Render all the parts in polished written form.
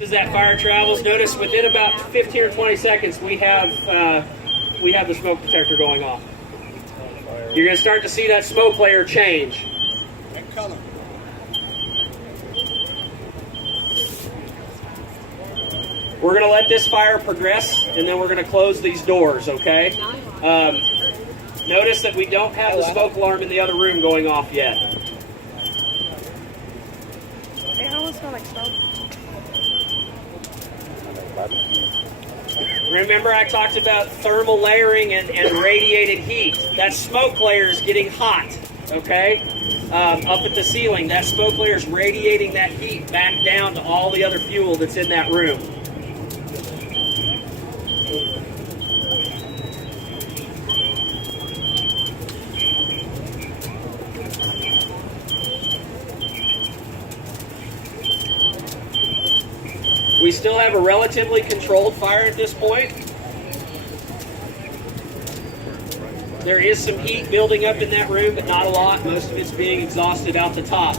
As that fire travels, notice within about 15 or 20 seconds we have the smoke detector going off. You're going to start to see that smoke layer change. That color. We're going to let this fire progress, and then we're going to close these doors, okay? Notice that we don't have the smoke alarm in the other room going off yet. They almost smell like smoke. Remember I talked about thermal layering and radiated heat. That smoke layer is getting hot, okay? Up at the ceiling, that smoke layer is radiating that heat back down to all the other fuel that's in that room. We still have a relatively controlled fire at this point. There is some heat building up in that room, but not a lot. Most of it's being exhausted out the top.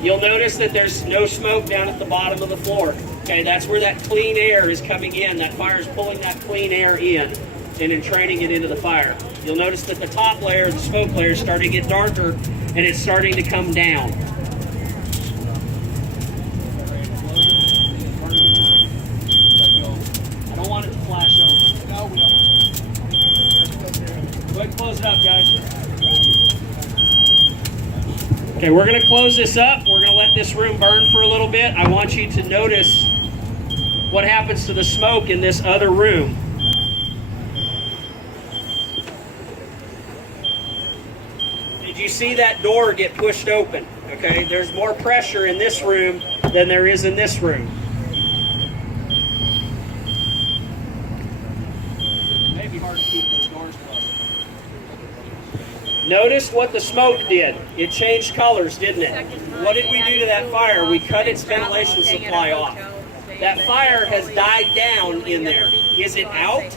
You'll notice that there's no smoke down at the bottom of the floor. Okay, that's where that clean air is coming in. That fire is pulling that clean air in and entraining it into the fire. You'll notice that the top layer, the smoke layer, is starting to get darker and it's starting to come down. I don't want it to flash over. No, we don't. Go ahead and close it up, guys. Okay, we're going to close this up. We're going to let this room burn for a little bit. I want you to notice what happens to the smoke in this other room. Did you see that door get pushed open? Okay, there's more pressure in this room than there is in this room. Maybe hard to keep those doors closed. Notice what the smoke did. It changed colors, didn't it? What did we do to that fire? We cut its ventilation supply off. That fire has died down in there. Is it out?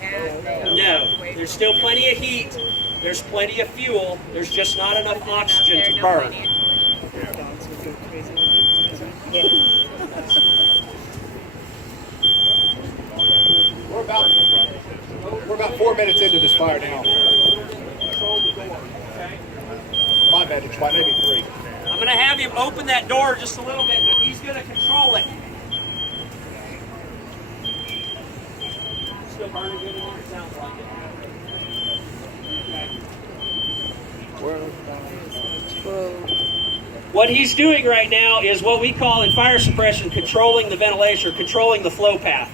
No. There's still plenty of heat. There's plenty of fuel. There's just not enough oxygen to burn. We're about 4 minutes into this fire now. My vantage point, maybe 3. I'm going to have him open that door just a little bit, but he's going to control it. Still burning good enough? It sounds like it. What he's doing right now is what we call in fire suppression controlling the ventilation, or controlling the flow path.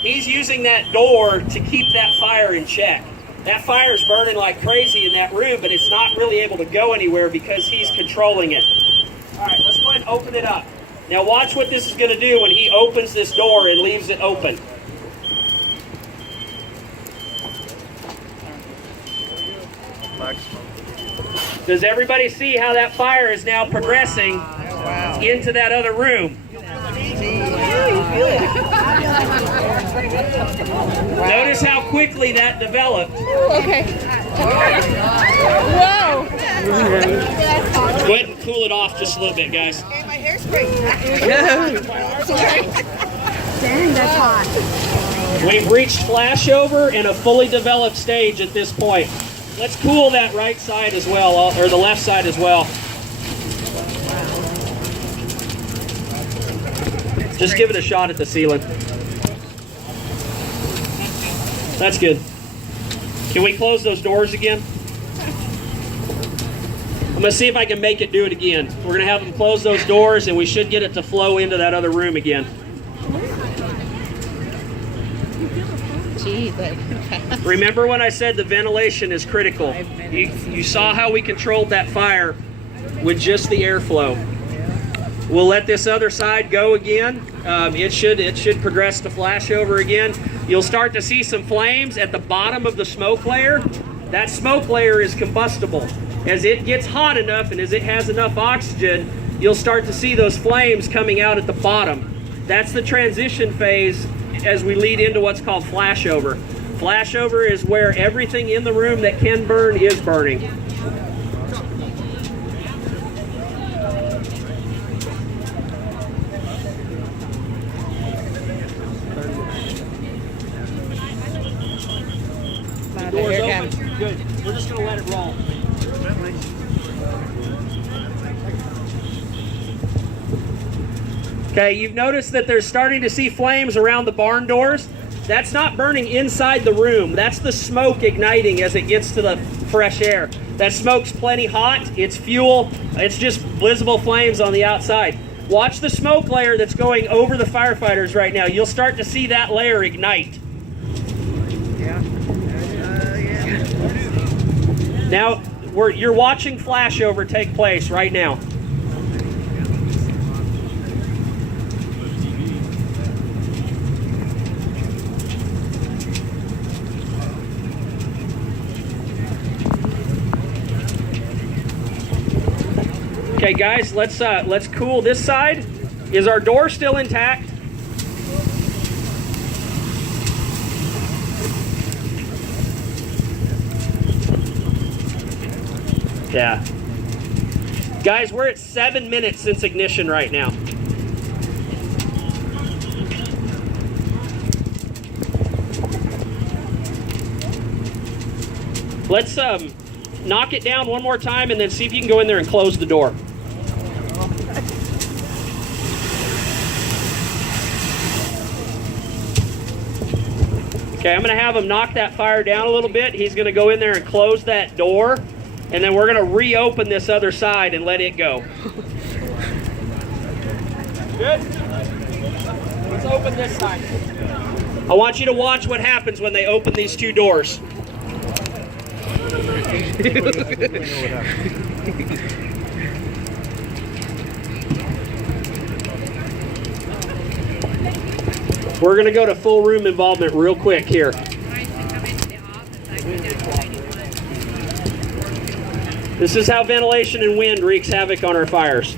He's using that door to keep that fire in check. That fire is burning like crazy in that room, but it's not really able to go anywhere because he's controlling it. All right, let's go ahead and open it up. Now watch what this is going to do when he opens this door and leaves it open. Does everybody see how that fire is now progressing into that other room? Notice how quickly that developed. Okay. Whoa. Go ahead and cool it off just a little bit, guys. Okay, my hairspray. Dang, that's hot. We've reached flashover and a fully developed stage at this point. Let's cool that right side as well, or the left side as well. Just give it a shot at the ceiling. That's good. Can we close those doors again? I'm going to see if I can make it do it again. We're going to have them close those doors, and we should get it to flow into that other room again. Remember when I said the ventilation is critical? You saw how we controlled that fire with just the airflow. We'll let this other side go again. It should progress to flashover again. You'll start to see some flames at the bottom of the smoke layer. That smoke layer is combustible. As it gets hot enough and as it has enough oxygen, you'll start to see those flames coming out at the bottom. That's the transition phase as we lead into what's called flashover. Flashover is where everything in the room that can burn is burning. Good. We're just going to let it roll. Okay, you've noticed that they're starting to see flames around the barn doors. That's not burning inside the room. That's the smoke igniting as it gets to the fresh air. That smoke's plenty hot. It's fuel. It's just visible flames on the outside. Watch the smoke layer that's going over the firefighters right now. You'll start to see that layer ignite. Now, you're watching flashover take place right now. Okay, guys, let's cool this side. Is our door still intact? Yeah. Guys, we're at 7 minutes since ignition right now. Let's knock it down one more time and then see if you can go in there and close the door. Okay, I'm going to have him knock that fire down a little bit. He's going to go in there and close that door, and then we're going to reopen this other side and let it go. Good? Let's open this side. I want you to watch what happens when they open these two doors. We're going to go to full room involvement real quick here. This is how ventilation and wind wreaks havoc on our fires.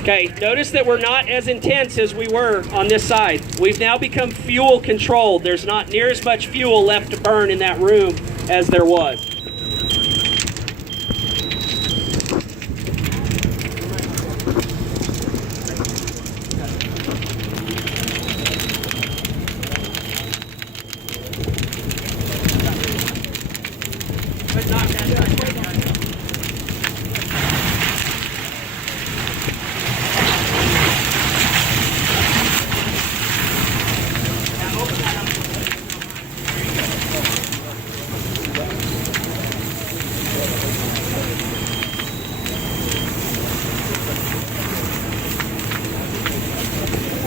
Okay, notice that we're not as intense as we were on this side. We've now become fuel controlled. There's not near as much fuel left to burn in that room as there was.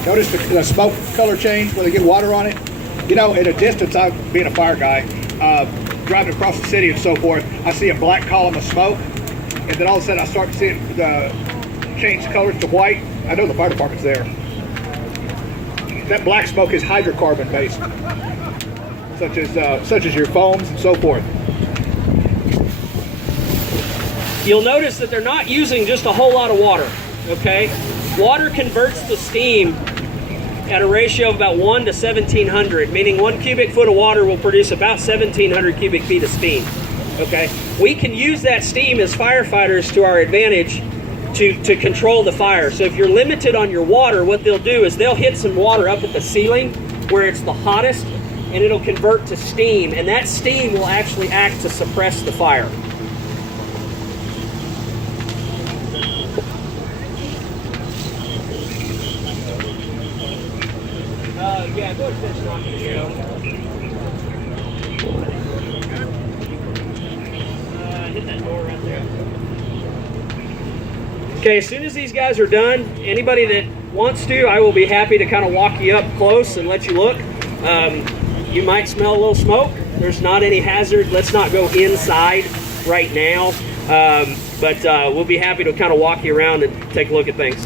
Notice the smoke color change when they get water on it. You know, at a distance, being a fire guy, driving across the city and so forth, I see a black column of smoke, and then all of a sudden I start to see it change colors to white. I know the fire department's there. That black smoke is hydrocarbon based, such as your foams and so forth. You'll notice that they're not using just a whole lot of water, okay? Water converts to steam at a ratio of about 1 to 1,700, meaning 1 cubic foot of water will produce about 1,700 cubic feet of steam, okay? We can use that steam as firefighters to our advantage to control the fire. So if you're limited on your water, what they'll do is they'll hit some water up at the ceiling where it's the hottest, and it'll convert to steam, and that steam will actually act to suppress the fire. Yeah, go ahead and finish knocking it down. Hit that door right there. Okay, as soon as these guys are done, anybody that wants to, I will be happy to kind of walk you up close and let you look. You might smell a little smoke. There's not any hazard. Let's not go inside right now, but we'll be happy to kind of walk you around and take a look at things.